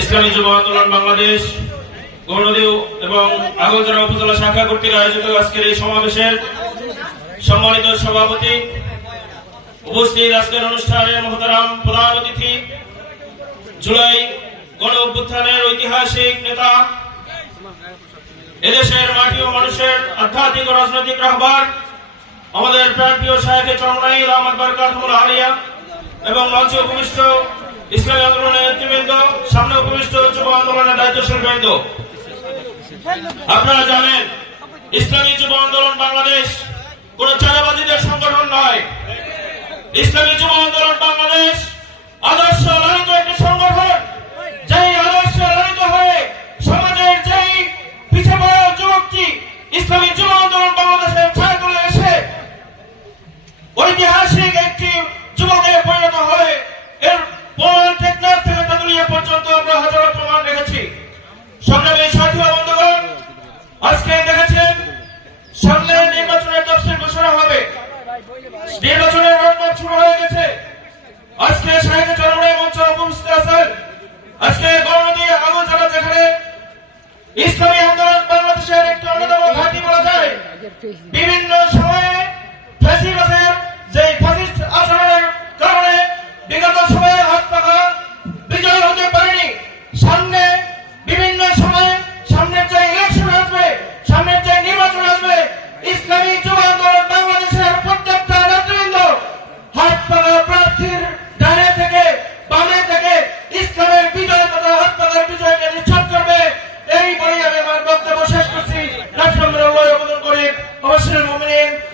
ইসলামী যুব আন্দোলন বাংলাদেশ গৌরদেও এবং আগরতলা উপজেলা শাখা কর্তৃক আয়োজিত আজকের এই সমাবেশের সম্মানিত সভাপতি উপস্থিত আজকের অনুষ্ঠানের মহতারাম প্রধান অতিথি, জুলাই গণ অভ্যুত্থানের ঐতিহাসিক নেতা, এদেশের মাটি ও মানুষের আধ্যাত্মিক ও রাজনৈতিক রাহবার আমাদের প্রাণপ্রিয় শাহেখে চরমাই রহমত বরকাতমুল আলিয়া এবং মঞ্চে উপবিষ্ট ইসলামী আন্দোলনের নেতৃবৃন্দ, সামনে উপবিষ্ট যুব আন্দোলনের দায়িত্বশীল বৃন্দ আপনারা জানেন, ইসলামী যুব আন্দোলন বাংলাদেশ কোন চারাবাদীদের সংগঠন নয়। ইসলামী যুব আন্দোলন বাংলাদেশ আদর্শ লালিত একটি সংগঠন, যেই আদর্শ লালিত হয়ে সমাজের যেই পিছিয়ে পড়া যুবকটি ইসলামী ঐতিহাসিক একটি যুবকে পরিণত হয় এর টেকনাফ থেকে পর্যন্ত আমরা হাজারো প্রমাণ রেখেছি সংগ্রামী সাথী বন্ধুগণ, আজকে দেখেছেন সামনে নির্বাচনের তফসিল ঘোষণা হবে। নির্বাচনের শুরু হয়ে গেছে। আজকে সাহিত্য চরমরায় মঞ্চ উপস্থিত আছেন। আজকে আগুন জ্বালা যেখানে ইসলামী আন্দোলন বাংলাদেশের একটি অন্যতম ঘাঁটি বলা যায়। বিভিন্ন